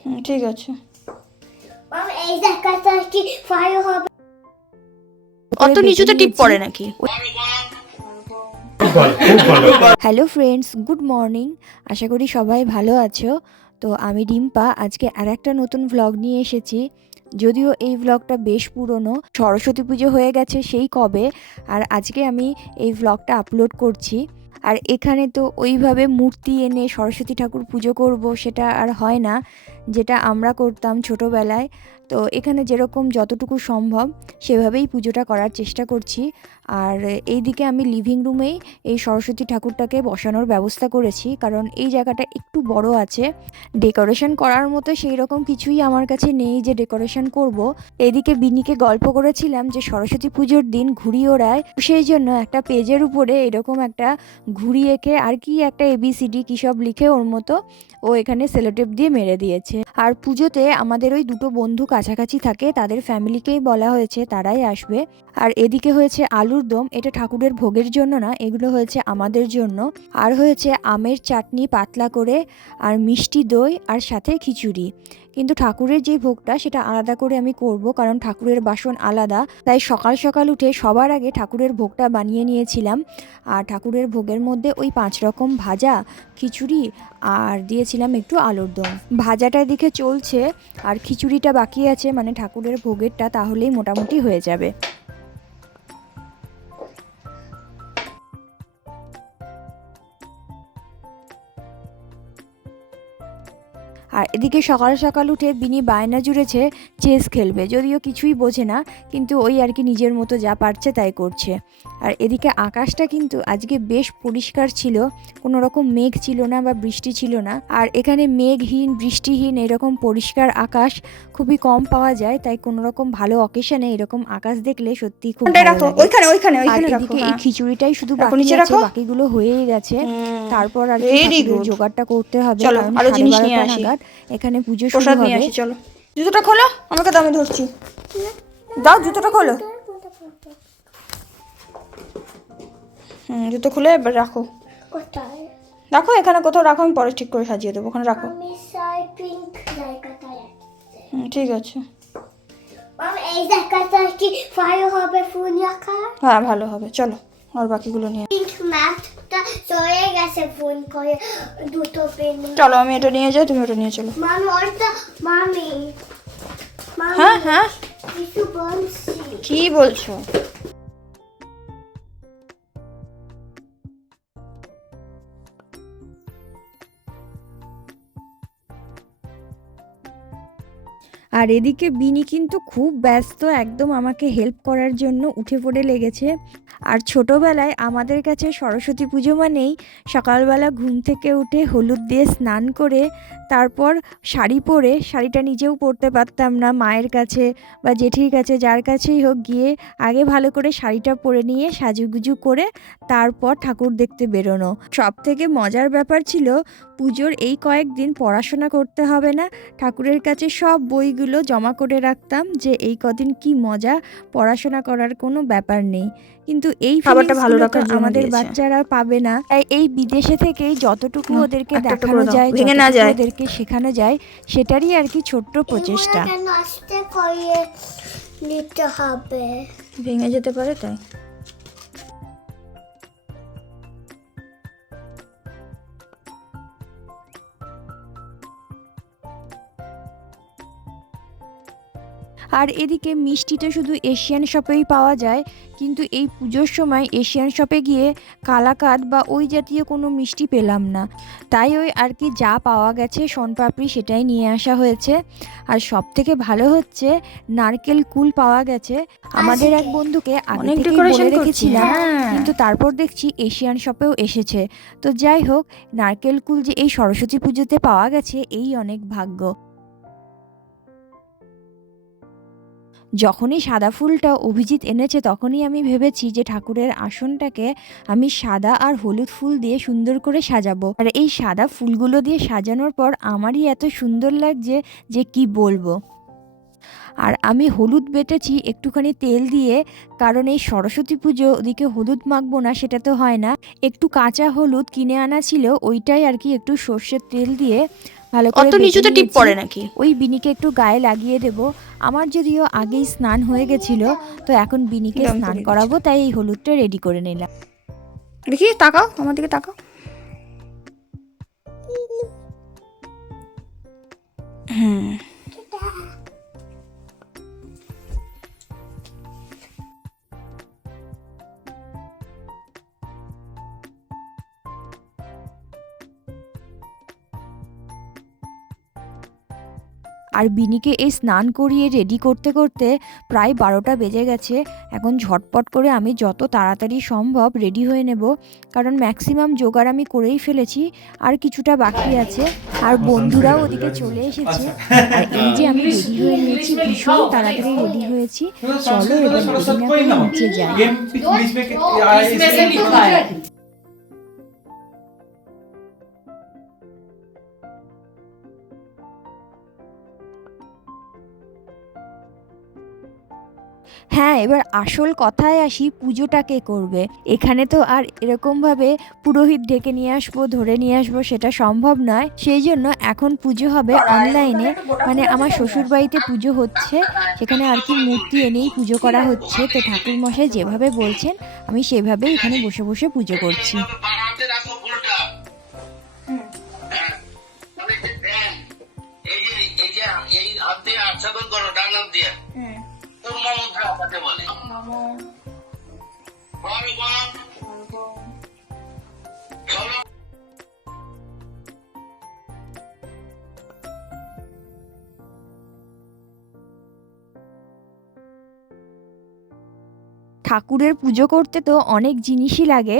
হুম, ঠিক আছে। অত নিচুতে টিপ পড়ে নাকি? হ্যালো ফ্রেন্ডস গুড মর্নিং আশা করি সবাই ভালো আছো। তো আমি ডিম্পা আজকে আর একটা নতুন ভ্লগ নিয়ে এসেছি। যদিও এই ভ্লগটা বেশ পুরনো সরস্বতী পুজো হয়ে গেছে সেই কবে আর আজকে আমি এই ভ্লগটা আপলোড করছি। আর এখানে তো ওইভাবে মূর্তি এনে সরস্বতী ঠাকুর পুজো করব সেটা আর হয় না। যেটা আমরা করতাম ছোটোবেলায়। তো এখানে যেরকম যতটুকু সম্ভব সেভাবেই পুজোটা করার চেষ্টা করছি। আর এইদিকে আমি লিভিং রুমেই এই সরস্বতী ঠাকুরটাকে বসানোর ব্যবস্থা করেছি। কারণ এই জায়গাটা একটু বড় আছে। ডেকোরেশন করার মতো সেই রকম কিছুই আমার কাছে নেই যে ডেকোরেশন করব। এদিকে বিনিকে গল্প করেছিলাম যে সরস্বতী পুজোর দিন ঘুড়ি ওড়ায়। সেই জন্য একটা পেজের উপরে এরকম একটা ঘুড়ি এঁকে আর কি একটা এবিসিডি কী সব লিখে ওর মতো ও এখানে সেলোটেপ দিয়ে মেরে দিয়েছে। আর পুজোতে আমাদের ওই দুটো বন্ধু কাছাকাছি থাকে, তাদের ফ্যামিলিকেই বলা হয়েছে তারাই আসবে। আর এদিকে হয়েছে আলুর দম, এটা ঠাকুরের ভোগের জন্য না, এগুলো হয়েছে আমাদের জন্য। আর হয়েছে আমের চাটনি পাতলা করে, আর মিষ্টি দই, আর সাথে খিচুড়ি। কিন্তু ঠাকুরের যে ভোগটা সেটা আলাদা করে আমি করব, কারণ ঠাকুরের বাসন আলাদা। তাই সকাল সকাল উঠে সবার আগে ঠাকুরের ভোগটা বানিয়ে নিয়েছিলাম। আর ঠাকুরের ভোগের মধ্যে ওই পাঁচ রকম ভাজা, খিচুড়ি আর দিয়েছিলাম একটু আলুর দম। ভাজাটা দিকে চলছে, আর খিচুড়িটা বাকি আছে মানে ঠাকুরের ভোগেরটা তাহলেই মোটামুটি হয়ে যাবে। আর এদিকে সকাল সকাল উঠে বিনি বায়না জুড়েছে চেস খেলবে। যদিও কিছুই বোঝে না কিন্তু ওই আর কি নিজের মতো যা পারছে তাই করছে। আর এদিকে আকাশটা কিন্তু আজকে বেশ পরিষ্কার ছিল কোনো রকম মেঘ ছিল না বা বৃষ্টি ছিল না। আর এখানে মেঘহীন বৃষ্টিহীন এরকম পরিষ্কার আকাশ খুবই কম পাওয়া যায় তাই কোনো রকম ভালো অকেশনে এরকম আকাশ দেখলে সত্যি খুব। ওইখানে ওইখানে এই হ্যাঁ। খিচুড়িটাই শুধু বাকি আছে বাকিগুলো হয়েই গেছে। তারপর আর কি. জোগাড়টা করতে হবে চলো, কারণ আরও জিনিস নিয়ে আসি। এখানে পুজো শুরু প্রসাদ নিয়ে আসি চলো। জুতোটা খোলো আমাকে দামে ধরছি। দাও জুতোটা খোলো। হুম জুতো খুলে এবার রাখো। কোথায়? রাখো এখানে কোথাও রাখো আমি পরে ঠিক করে সাজিয়ে দেবো ওখানে রাখো। আমি সাই পিঙ্ক জায়গাটায় হুম ঠিক আছে। হবে হ্যাঁ ভালো হবে চলো আর বাকিগুলো নিয়ে ম্যাটটা চলে গেছে ফোন করে দুটো পেন। চলো আমি এটা নিয়ে যাই তুমি ওটা নিয়ে চলো। মামি ওটা মামি। মামি হ্যাঁ হ্যাঁ। কিছু বলছি। কি বলছো? আর এদিকে বিনি কিন্তু খুব ব্যস্ত, একদম আমাকে হেল্প করার জন্য উঠে পড়ে লেগেছে। আর ছোটোবেলায় আমাদের কাছে সরস্বতী পুজো মানেই সকালবেলা ঘুম থেকে উঠে হলুদ দিয়ে স্নান করে, তারপর শাড়ি পরে, শাড়িটা নিজেও পরতে পারতাম না মায়ের কাছে বা জেঠির কাছে, যার কাছেই হোক গিয়ে আগে ভালো করে শাড়িটা পরে নিয়ে সাজুগুজু করে, তারপর ঠাকুর দেখতে বেরোনো। সব থেকে মজার ব্যাপার ছিল পুজোর এই কয়েকদিন পড়াশোনা করতে হবে না। ঠাকুরের কাছে সব বইগুলো জমা করে রাখতাম যে এই কদিন কি মজা পড়াশোনা করার কোনো ব্যাপার নেই। কিন্তু এই খাবারটা ভালো রাখার জন্য আমাদের বাচ্চারা পাবে না। তাই এই বিদেশে থেকেই যতটুকু ওদেরকে দেখানো যায় ভেঙে না যায়। ওদেরকে শেখানো যায় সেটারই আর কি ছোট্ট প্রচেষ্টা। নষ্ট করে নিতে হবে। ভেঙে যেতে পারে তাই। আর এদিকে মিষ্টিটা শুধু এশিয়ান শপেই পাওয়া যায় কিন্তু এই পুজোর সময় এশিয়ান শপে গিয়ে কালাকাদ বা ওই জাতীয় কোনো মিষ্টি পেলাম না। তাই ওই আর কি যা পাওয়া গেছে শনপাপড়ি সেটাই নিয়ে আসা হয়েছে। আর সব থেকে ভালো হচ্ছে নারকেল কুল পাওয়া গেছে। আমাদের এক বন্ধুকে আগে বলে রেখেছিলাম হ্যাঁ। কিন্তু তারপর দেখছি এশিয়ান শপেও এসেছে। তো যাই হোক নারকেল কুল যে এই সরস্বতী পুজোতে পাওয়া গেছে এই অনেক ভাগ্য। যখনই সাদা ফুলটা অভিজিৎ এনেছে, তখনই আমি ভেবেছি যে ঠাকুরের আসনটাকে আমি সাদা আর হলুদ ফুল দিয়ে সুন্দর করে সাজাবো। আর এই সাদা ফুলগুলো দিয়ে সাজানোর পর আমারই এত সুন্দর লাগছে যে কি বলব। আর আমি হলুদ বেটেছি, একটুখানি তেল দিয়ে, কারণ এই সরস্বতী পুজো ওদিকে হলুদ মাখবো না, সেটা তো হয় না। একটু কাঁচা হলুদ কিনে আনা ছিল, ওইটাই আর কি একটু সর্ষের তেল দিয়ে ভালো করে অত নিচুতে টিপ পড়ে নাকি? ওই বিনিকে একটু গায়ে লাগিয়ে দেব। আমার যদিও আগেই স্নান হয়ে গেছিল তো এখন বিনিকে স্নান করাবো তাই এই হলুদটা রেডি করে নিলাম। দেখি তাকাও আমার দিকে তাকাও। হুম। আর বিনিকে এই স্নান করিয়ে রেডি করতে করতে প্রায় বারোটা বেজে গেছে। এখন ঝটপট করে আমি যত তাড়াতাড়ি সম্ভব রেডি হয়ে নেব। কারণ ম্যাক্সিমাম জোগাড় আমি করেই ফেলেছি আর কিছুটা বাকি আছে। আর বন্ধুরাও ওদিকে চলে এসেছে। আর এই যে আমি রেডি হয়ে নিয়েছি ভীষণ তাড়াতাড়ি রেডি হয়েছি। চলো এবার নিচে যাই। হ্যাঁ এবার আসল কথায় আসি পুজোটা কে করবে। এখানে তো আর এরকমভাবে পুরোহিত ডেকে নিয়ে আসব ধরে নিয়ে আসব সেটা সম্ভব নয়। সেই জন্য এখন পুজো হবে অনলাইনে। মানে আমার শ্বশুর বাড়িতে পুজো হচ্ছে সেখানে আর কি মূর্তি এনেই পুজো করা হচ্ছে। তো ঠাকুর মশাই যেভাবে বলছেন আমি সেভাবেই এখানে বসে বসে পুজো করছি। দেন, এই যে এই যে এই হাত দিয়ে আচ্ছাদন করো ডান হাত দিয়ে। পূর্ণ মুদ্রা বলে। ঠাকুরের পুজো করতে তো অনেক জিনিসই লাগে।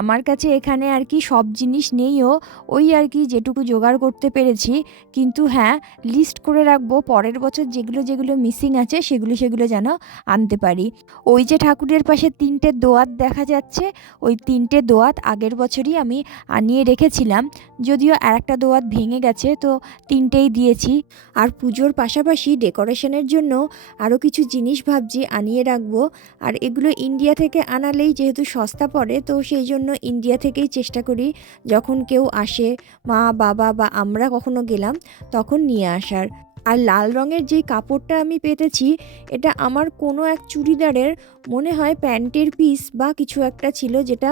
আমার কাছে এখানে আর কি সব জিনিস নেইও, ওই আর কি যেটুকু জোগাড় করতে পেরেছি। কিন্তু হ্যাঁ লিস্ট করে রাখব, পরের বছর যেগুলো যেগুলো মিসিং আছে, সেগুলো সেগুলো যেন আনতে পারি। ওই যে ঠাকুরের পাশে তিনটে দোয়াত দেখা যাচ্ছে, ওই তিনটে দোয়াত আগের বছরই আমি আনিয়ে রেখেছিলাম। যদিও আর একটা দোয়াত ভেঙে গেছে, তো তিনটেই দিয়েছি। আর পুজোর পাশাপাশি ডেকোরেশনের জন্য আরও কিছু জিনিস ভাবছি, আনিয়ে রাখব। আর এগুলো ইন্ডিয়া থেকে আনালেই যেহেতু সস্তা পড়ে, তো সেই জন্য ইন্ডিয়া থেকেই চেষ্টা করি, যখন কেউ আসে, মা, বাবা বা আমরা কখনো গেলাম, তখন নিয়ে আসার। আর লাল রঙের যে কাপড়টা আমি পেতেছি এটা আমার কোনো এক চুড়িদারের মনে হয় প্যান্টের পিস বা কিছু একটা ছিল যেটা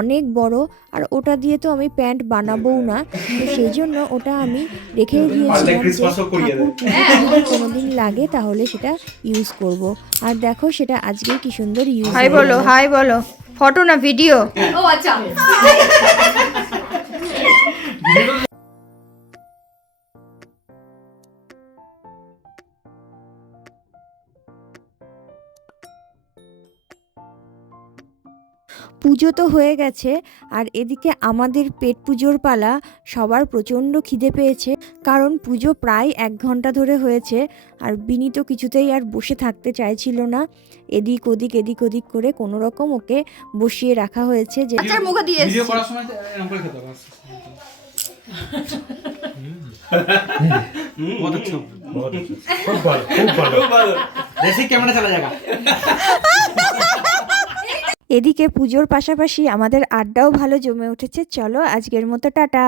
অনেক বড় আর ওটা দিয়ে তো আমি প্যান্ট বানাবও না। তো সেই জন্য ওটা আমি রেখে দিয়েছিলাম কোনো কোনোদিন লাগে তাহলে সেটা ইউজ করব। আর দেখো সেটা আজকে কি সুন্দর ইউজ হাই বলো হাই বলো। ফটো না ভিডিও ও আচ্ছা। পুজো তো হয়ে গেছে আর এদিকে আমাদের পেট পুজোর পালা সবার প্রচণ্ড খিদে পেয়েছে কারণ পুজো প্রায় এক ঘন্টা ধরে হয়েছে আর বিনি তো কিছুতেই আর বসে থাকতে চাইছিল না এদিক ওদিক এদিক ওদিক করে কোনো রকম ওকে বসিয়ে রাখা হয়েছে যে বাচ্চার মুখে দিয়ে ভিডিও এসছি। করার সময় এরকম করে খেতে হবে बहुत अच्छा खूब भालो खूब भालो जैसे कैमरा चला जाएगा এদিকে পুজোর পাশাপাশি আমাদের আড্ডাও ভালো জমে উঠেছে। চলো আজকের মতো টাটা।